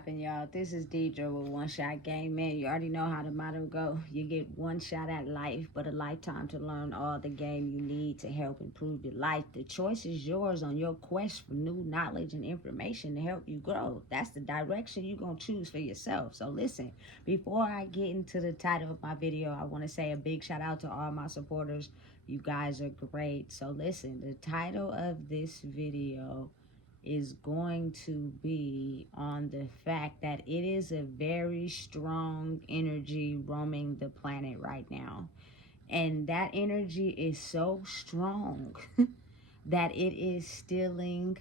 poppin', y'all? This is Deidre with One Shot Game. Man, you already know how the motto go. You get one shot at life, but a lifetime to learn all the game you need to help improve your life. The choice is yours on your quest for new knowledge and information to help you grow. That's the direction you're going to choose for yourself. So listen, before I get into the title of my video, I want to say a big shout out to all my supporters. You guys are great. So listen, the title of this video is going to be on the fact that it is a very strong energy roaming the planet right now. And that energy is so strong that it is stealing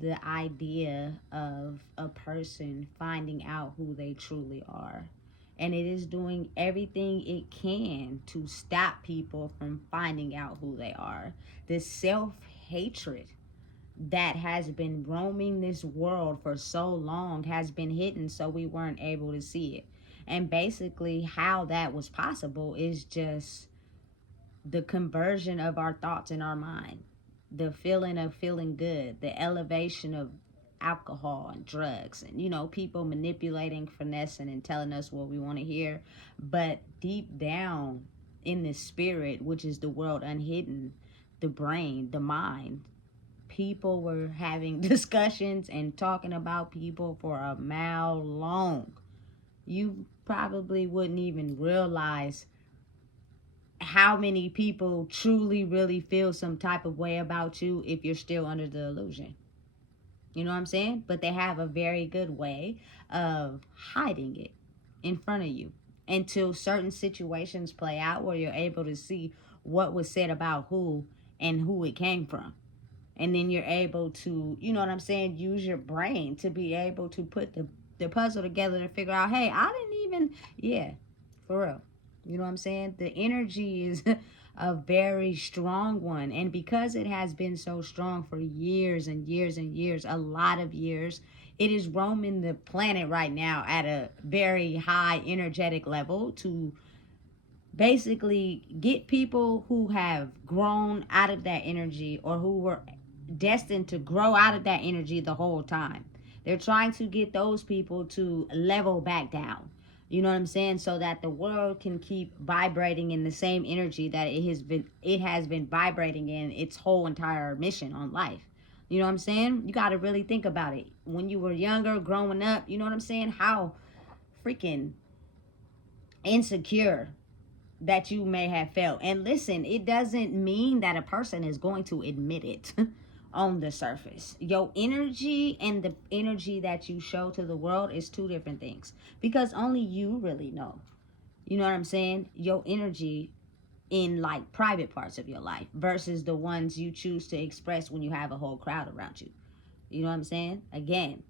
the idea of a person finding out who they truly are. And it is doing everything it can to stop people from finding out who they are. This self-hatred that has been roaming this world for so long has been hidden, so we weren't able to see it. And basically how that was possible is just the conversion of our thoughts in our mind, the feeling of feeling good, the elevation of alcohol and drugs, and people manipulating, finessing, and telling us what we want to hear. But deep down in the spirit, which is the world unhidden, the brain, the mind, people were having discussions and talking about people for a mile long. You probably wouldn't even realize how many people truly really feel some type of way about you if you're still under the illusion. You know what I'm saying? But they have a very good way of hiding it in front of you until certain situations play out where you're able to see what was said about who and who it came from. And then you're able to, you know what I'm saying, use your brain to be able to put the puzzle together to figure out, hey, I didn't even, yeah, for real. You know what I'm saying? The energy is a very strong one. And because it has been so strong for years and years and years, a lot of years, it is roaming the planet right now at a very high energetic level to basically get people who have grown out of that energy or who were destined to grow out of that energy the whole time. They're trying to get those people to level back down. You know what I'm saying? So that the world can keep vibrating in the same energy that it has been vibrating in its whole entire mission on life. You know what I'm saying? You got to really think about it. When you were younger, growing up, you know what I'm saying? How freaking insecure that you may have felt. And listen, it doesn't mean that a person is going to admit it on the surface. Your energy and the energy that you show to the world is two different things, because only you really know. You know what I'm saying? Your energy in like private parts of your life versus the ones you choose to express when you have a whole crowd around you. You know what I'm saying? Again,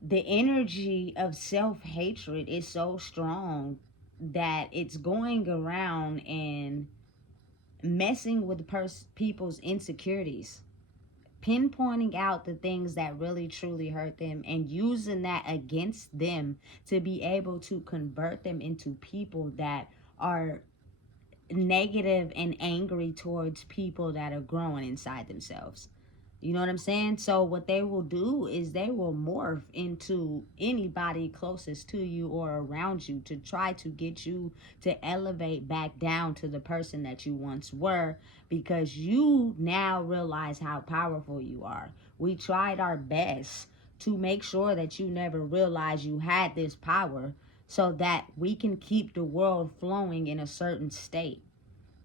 the energy of self-hatred is so strong that it's going around and messing with people's insecurities, pinpointing out the things that really truly hurt them and using that against them to be able to convert them into people that are negative and angry towards people that are growing inside themselves. You know what I'm saying? So what they will do is they will morph into anybody closest to you or around you to try to get you to elevate back down to the person that you once were, because you now realize how powerful you are. We tried our best to make sure that you never realized you had this power so that we can keep the world flowing in a certain state.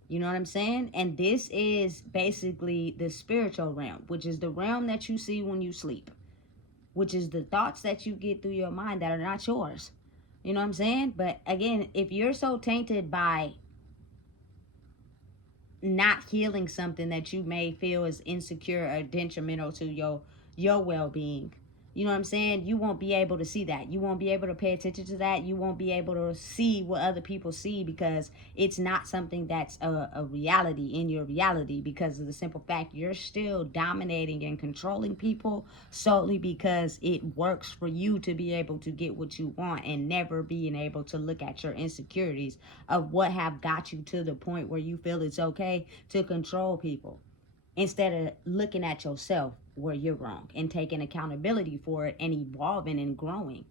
You know what I'm saying? And this is basically the spiritual realm, which is the realm that you see when you sleep, which is the thoughts that you get through your mind that are not yours. You know what I'm saying? But again, if you're so tainted by not healing something that you may feel is insecure or detrimental to your well-being, you know what I'm saying? You won't be able to see that. You won't be able to pay attention to that. You won't be able to see what other people see, because it's not something that's a reality in your reality, because of the simple fact you're still dominating and controlling people solely because it works for you to be able to get what you want, and never being able to look at your insecurities of what have got you to the point where you feel it's okay to control people, instead of looking at yourself. where you're wrong and taking accountability for it and evolving and growing.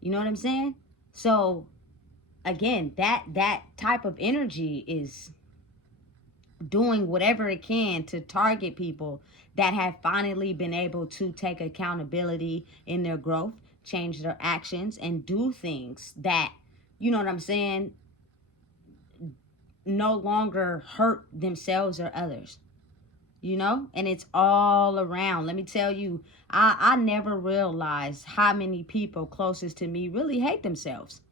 You know what I'm saying? So again, that type of energy is doing whatever it can to target people that have finally been able to take accountability in their growth, change their actions, and do things that, you know what I'm saying, no longer hurt themselves or others. You know, and it's all around. Let me tell you, I never realized how many people closest to me really hate themselves.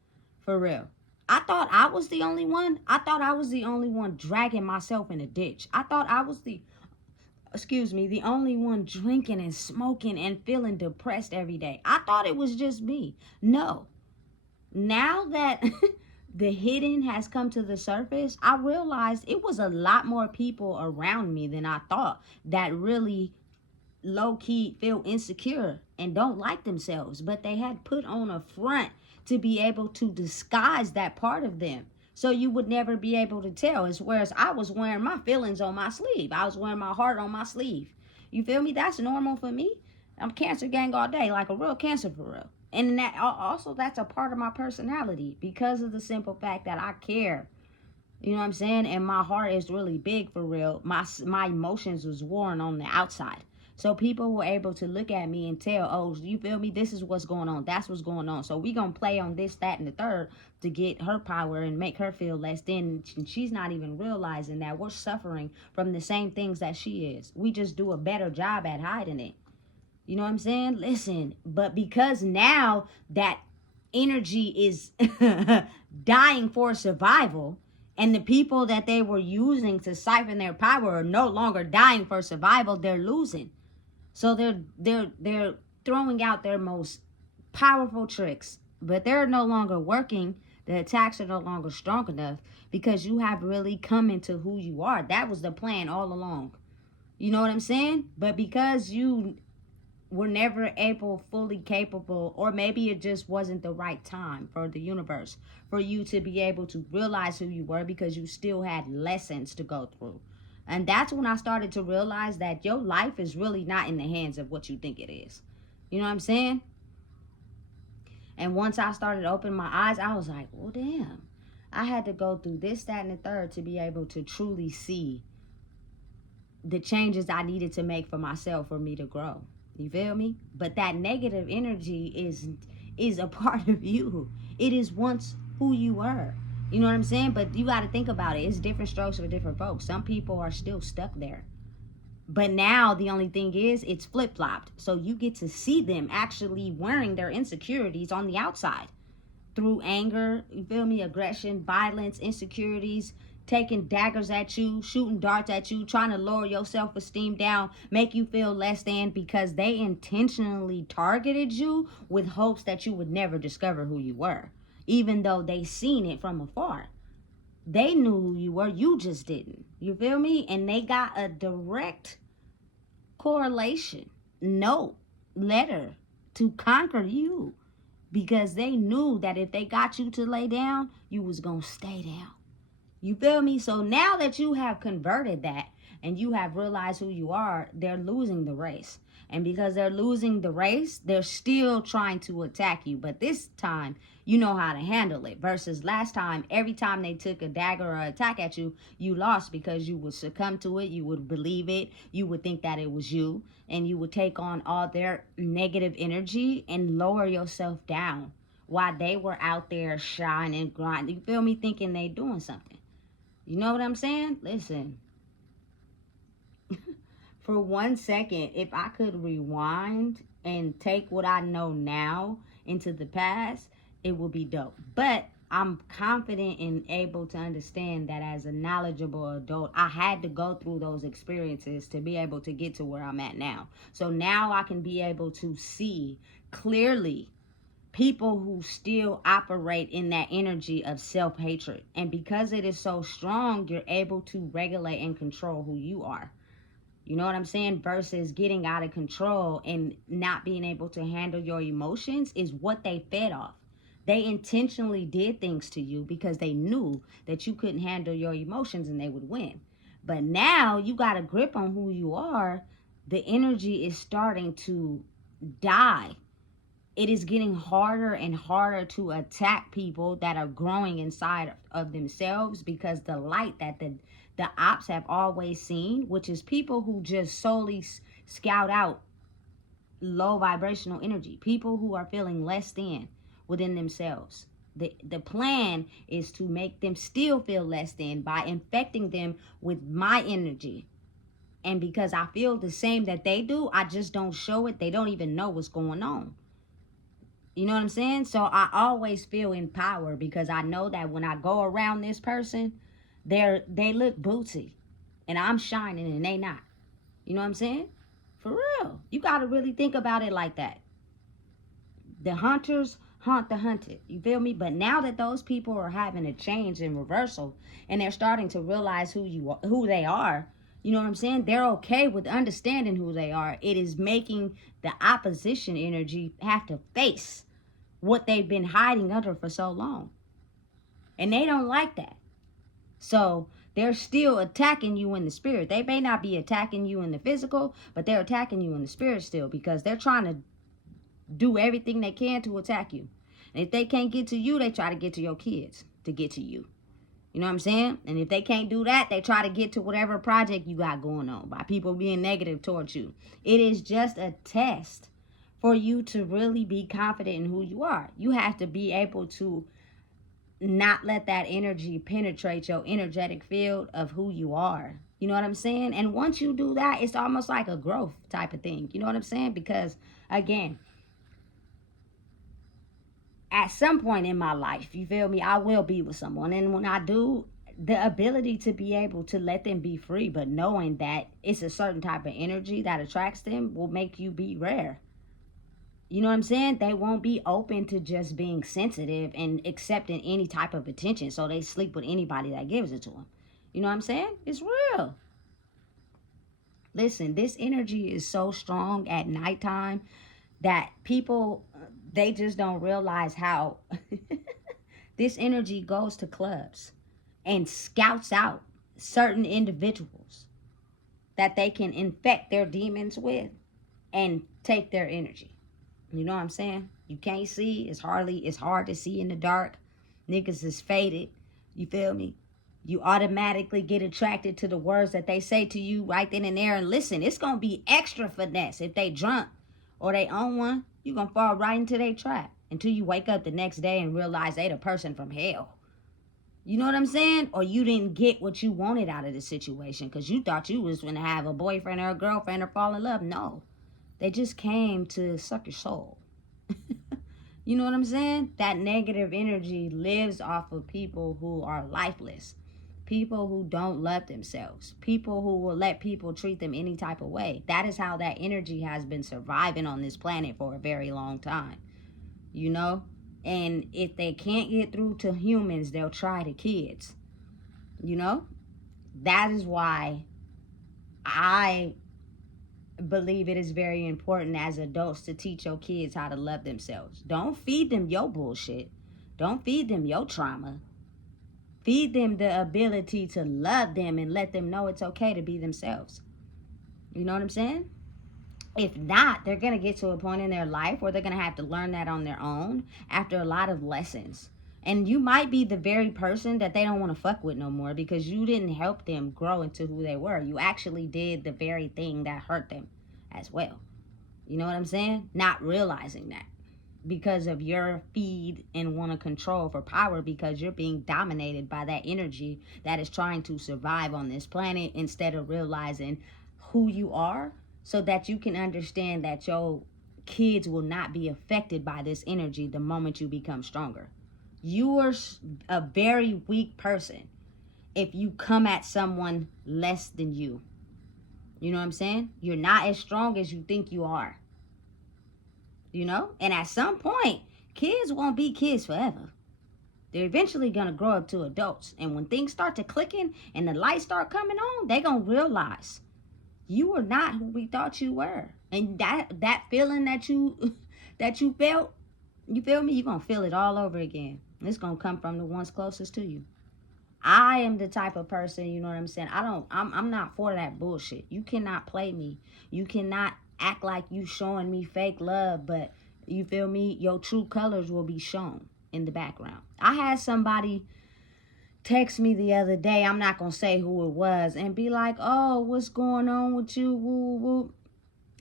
For real. I thought I was the only one. I thought I was the only one dragging myself in a ditch. I thought I was the only one drinking and smoking and feeling depressed every day. I thought it was just me. No. Now that the hidden has come to the surface, I realized it was a lot more people around me than I thought that really low-key feel insecure and don't like themselves, but they had put on a front to be able to disguise that part of them, so you would never be able to tell. As whereas I was wearing my feelings on my sleeve, I was wearing my heart on my sleeve. You feel me? That's normal for me. I'm cancer gang all day, like a real cancer for real. And that also, that's a part of my personality, because of the simple fact that I care. You know what I'm saying? And my heart is really big for real. My emotions was worn on the outside. So people were able to look at me and tell, oh, you feel me? This is what's going on. That's what's going on. So we going to play on this, that, and the third to get her power and make her feel less than. She's not even realizing that we're suffering from the same things that she is. We just do a better job at hiding it. You know what I'm saying? Listen, but because now that energy is dying for survival, and the people that they were using to siphon their power are no longer dying for survival, they're losing. So they're throwing out their most powerful tricks, but they're no longer working. The attacks are no longer strong enough because you have really come into who you are. That was the plan all along. You know what I'm saying? But because you were never fully capable, or maybe it just wasn't the right time for the universe for you to be able to realize who you were, because you still had lessons to go through. And that's when I started to realize that your life is really not in the hands of what you think it is. You know what I'm saying? And once I started opening my eyes, I was like, well, damn. I had to go through this, that, and the third to be able to truly see the changes I needed to make for myself for me to grow. You feel me? But that negative energy is a part of you. It is once who you were. You know what I'm saying? But you got to think about it. It's different strokes for different folks. Some people are still stuck there. But now the only thing is it's flip-flopped. So you get to see them actually wearing their insecurities on the outside. Through anger, you feel me? Aggression, violence, insecurities, taking daggers at you, shooting darts at you, trying to lower your self-esteem down, make you feel less than, because they intentionally targeted you with hopes that you would never discover who you were, even though they seen it from afar. They knew who you were, you just didn't. You feel me? And they got a direct correlation, note, letter to conquer you, because they knew that if they got you to lay down, you was gonna stay down. You feel me? So now that you have converted that and you have realized who you are, they're losing the race. And because they're losing the race, they're still trying to attack you. But this time, you know how to handle it. Versus last time, every time they took a dagger or attack at you, you lost, because you would succumb to it. You would believe it. You would think that it was you. And you would take on all their negative energy and lower yourself down while they were out there shining, grinding. You feel me? Thinking they doing something. You know what I'm saying? Listen, for 1 second, if I could rewind and take what I know now into the past, it would be dope. But I'm confident and able to understand that as a knowledgeable adult, I had to go through those experiences to be able to get to where I'm at now. So now I can be able to see clearly people who still operate in that energy of self-hatred. And because it is so strong, you're able to regulate and control who you are. You know what I'm saying? Versus getting out of control and not being able to handle your emotions is what they fed off. They intentionally did things to you because they knew that you couldn't handle your emotions and they would win. But now you got a grip on who you are. the energy is starting to die. It is getting harder and harder to attack people that are growing inside of themselves, because the light that the ops have always seen, which is people who just solely scout out low vibrational energy, people who are feeling less than within themselves. The plan is to make them still feel less than by infecting them with my energy. And because I feel the same that they do, I just don't show it. They don't even know what's going on. You know what I'm saying? So I always feel in power, because I know that when I go around this person, they look bootsy and I'm shining and they not. You know what I'm saying? For real. You got to really think about it like that. The hunters hunt the hunted. You feel me? But now that those people are having a change and reversal, and they're starting to realize who they are, you know what I'm saying? They're okay with understanding who they are. It is making the opposition energy have to face what they've been hiding under for so long. And they don't like that. So they're still attacking you in the spirit. They may not be attacking you in the physical, but they're attacking you in the spirit still, because they're trying to do everything they can to attack you. And if they can't get to you, they try to get to your kids to get to you. You know what I'm saying? And if they can't do that, they try to get to whatever project you got going on by people being negative towards you. It is just a test for you to really be confident in who you are. You have to be able to not let that energy penetrate your energetic field of who you are. You know what I'm saying? And once you do that, it's almost like a growth type of thing. You know what I'm saying? Because, again, at some point in my life, you feel me, I will be with someone. And when I do, the ability to be able to let them be free, but knowing that it's a certain type of energy that attracts them, will make you be rare. You know what I'm saying? They won't be open to just being sensitive and accepting any type of attention. So they sleep with anybody that gives it to them. You know what I'm saying? It's real. Listen, this energy is so strong at nighttime that people, they just don't realize how this energy goes to clubs and scouts out certain individuals that they can infect their demons with and take their energy. You know what I'm saying? You can't see. It's hard to see in the dark. Niggas is faded. You feel me? You automatically get attracted to the words that they say to you right then and there. And listen, it's going to be extra finesse. If they drunk or they own one, you're going to fall right into their trap until you wake up the next day and realize they the person from hell. You know what I'm saying? Or you didn't get what you wanted out of the situation because you thought you was going to have a boyfriend or a girlfriend or fall in love. No. They just came to suck your soul. You know what I'm saying? That negative energy lives off of people who are lifeless. People who don't love themselves. People who will let people treat them any type of way. That is how that energy has been surviving on this planet for a very long time. You know? And if they can't get through to humans, they'll try to kids. You know? That is why I believe it is very important as adults to teach your kids how to love themselves. Don't feed them your bullshit. Don't feed them your trauma. Feed them the ability to love them and let them know it's okay to be themselves. You know what I'm saying? If not, they're going to get to a point in their life where they're going to have to learn that on their own after a lot of lessons. And you might be the very person that they don't want to fuck with no more because you didn't help them grow into who they were. You actually did the very thing that hurt them as well. You know what I'm saying? Not realizing that because of your feed and want to control for power, because you're being dominated by that energy that is trying to survive on this planet instead of realizing who you are so that you can understand that your kids will not be affected by this energy the moment you become stronger. You are a very weak person if you come at someone less than you. You know what I'm saying? You're not as strong as you think you are. You know? And at some point, kids won't be kids forever. They're eventually going to grow up to adults. And when things start to clicking and the lights start coming on, they're going to realize you are not who we thought you were. And that feeling that you felt, you feel me? You're going to feel it all over again. It's going to come from the ones closest to you. I am the type of person, you know what I'm saying? I'm not for that bullshit. You cannot play me. You cannot act like you showing me fake love, but you feel me? Your true colors will be shown in the background. I had somebody text me the other day, I'm not gonna say who it was, and be like, oh, what's going on with you? Woo, woo.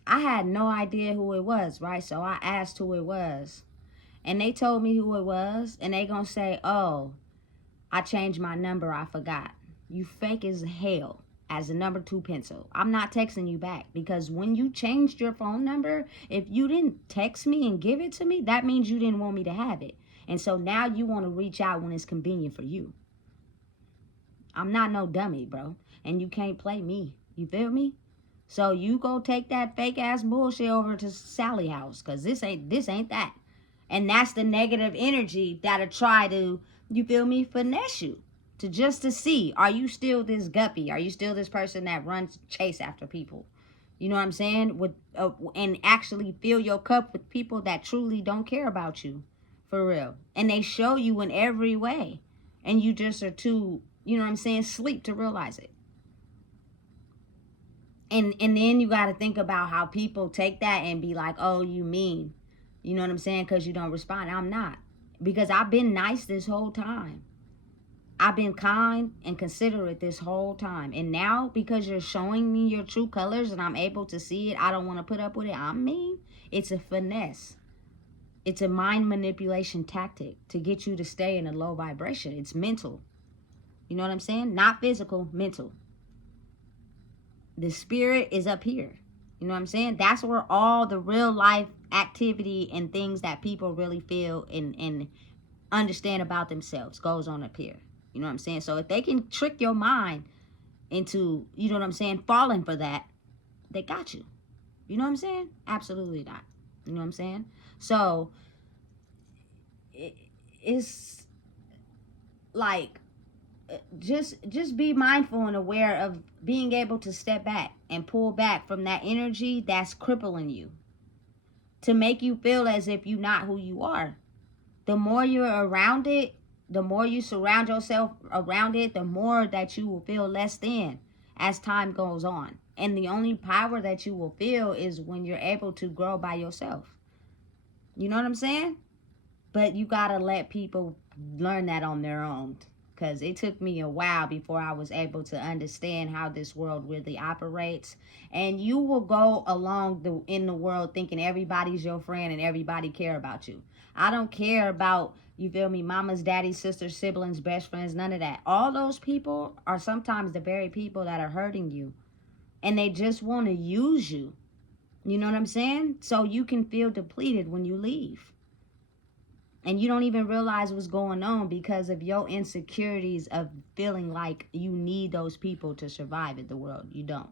I had no idea who it was, right? So I asked who it was. And they told me who it was, and they gonna say, oh, I changed my number, I forgot. You fake as hell as a number 2 pencil. I'm not texting you back, because when you changed your phone number, if you didn't text me and give it to me, that means you didn't want me to have it. And so now you want to reach out when it's convenient for you. I'm not no dummy, bro. And you can't play me. You feel me? So you go take that fake ass bullshit over to Sally house, because this ain't that. And that's the negative energy that'll try to, you feel me, finesse you. To see, are you still this guppy? Are you still this person that runs chase after people? You know what I'm saying? And actually fill your cup with people that truly don't care about you. For real. And they show you in every way. And you just are too, you know what I'm saying, sleep to realize it. And then you got to think about how people take that and be like, oh, you mean. You know what I'm saying? Because you don't respond. I'm not. Because I've been nice this whole time. I've been kind and considerate this whole time. And now, because you're showing me your true colors and I'm able to see it, I don't want to put up with it. I mean, it's a finesse. It's a mind manipulation tactic to get you to stay in a low vibration. It's mental. You know what I'm saying? Not physical, mental. The spirit is up here. You know what I'm saying? That's where all the real life activity and things that people really feel and understand about themselves goes on up here. You know what I'm saying? So if they can trick your mind into, you know what I'm saying, falling for that, they got you. You know what I'm saying? Absolutely not. You know what I'm saying? So it's like, just be mindful and aware of being able to step back and pull back from that energy that's crippling you, to make you feel as if you're not who you are. The more you're around it, the more you surround yourself around it, the more that you will feel less than as time goes on. And the only power that you will feel is when you're able to grow by yourself. You know what I'm saying? But you gotta let people learn that on their own. Because it took me a while before I was able to understand how this world really operates. And you will go along in the world thinking everybody's your friend and everybody care about you. I don't care about, you feel me, mamas, daddies, sisters, siblings, best friends, none of that. All those people are sometimes the very people that are hurting you. And they just want to use you. You know what I'm saying? So you can feel depleted when you leave. And you don't even realize what's going on because of your insecurities of feeling like you need those people to survive in the world. You don't.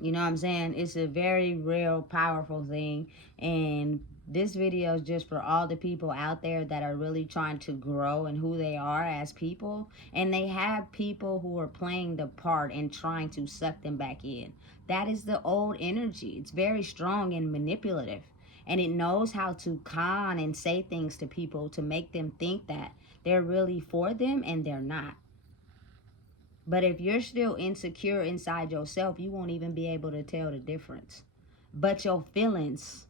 You know what I'm saying? It's a very real, powerful thing. And this video is just for all the people out there that are really trying to grow in who they are as people. And they have people who are playing the part and trying to suck them back in. That is the old energy. It's very strong and manipulative. And it knows how to con and say things to people to make them think that they're really for them, and they're not. But if you're still insecure inside yourself, you won't even be able to tell the difference. But your feelings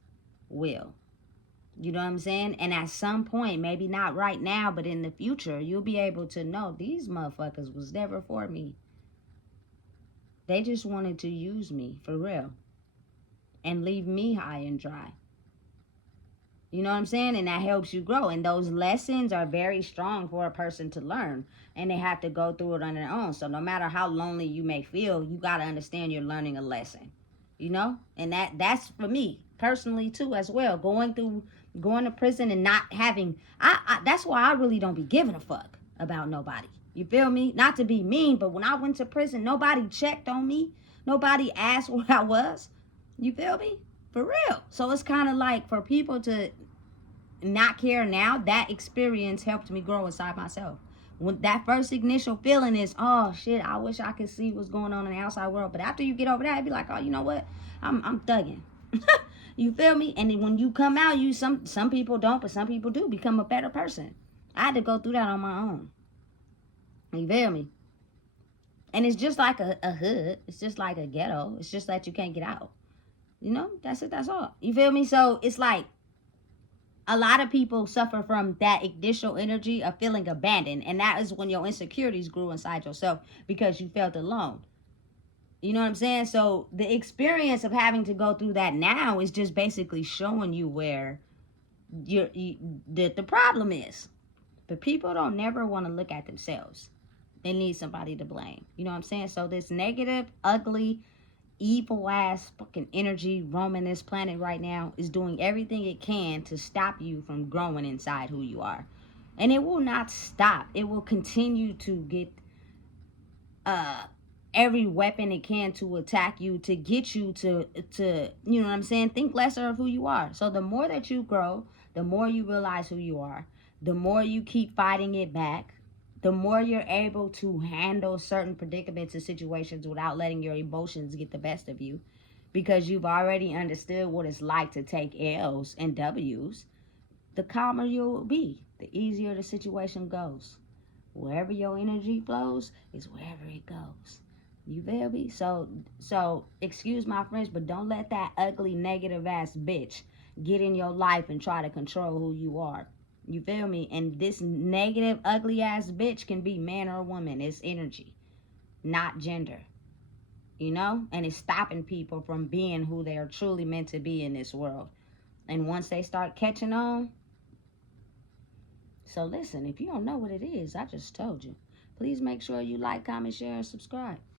will. You know what I'm saying? And at some point, maybe not right now, but in the future, you'll be able to know these motherfuckers was never for me. They just wanted to use me, for real. And leave me high and dry. You know what I'm saying? And that helps you grow. And those lessons are very strong for a person to learn. And they have to go through it on their own. So no matter how lonely you may feel, you got to understand you're learning a lesson. You know? And that's for me personally too as well. Going to prison and not having... that's why I really don't be giving a fuck about nobody. You feel me? Not to be mean, but when I went to prison, nobody checked on me. Nobody asked where I was. You feel me? For real. So it's kind of like for people to not care now, that experience helped me grow inside myself. When that first initial feeling is, oh shit, I wish I could see what's going on in the outside world. But after you get over that, it'd be like, oh, you know what? I'm thugging. You feel me? And then when you come out, some people don't, but some people do become a better person. I had to go through that on my own. You feel me? And it's just like a hood. It's just like a ghetto. It's just that you can't get out. You know, that's it. That's all. You feel me? So it's like a lot of people suffer from that initial energy of feeling abandoned. And that is when your insecurities grew inside yourself because you felt alone. You know what I'm saying? So the experience of having to go through that now is just basically showing you where the problem is. But people don't never want to look at themselves. They need somebody to blame. You know what I'm saying? So this negative, ugly, evil ass fucking energy roaming this planet right now is doing everything it can to stop you from growing inside who you are. And it will not stop. It will continue to get every weapon it can to attack you, to get you to you know what I'm saying, think lesser of who you are. So the more that you grow, the more you realize who you are, the more you keep fighting it back, the more you're able to handle certain predicaments and situations without letting your emotions get the best of you, because you've already understood what it's like to take L's and W's. The calmer you'll be, the easier the situation goes. Wherever your energy flows is wherever it goes. You feel me? So excuse my French, but don't let that ugly, negative ass bitch get in your life and try to control who you are. You feel me? And this negative, ugly ass bitch can be man or woman. It's energy, not gender. You know? And it's stopping people from being who they are truly meant to be in this world. And once they start catching on, so listen, if you don't know what it is, I just told you. Please make sure you like, comment, share, and subscribe.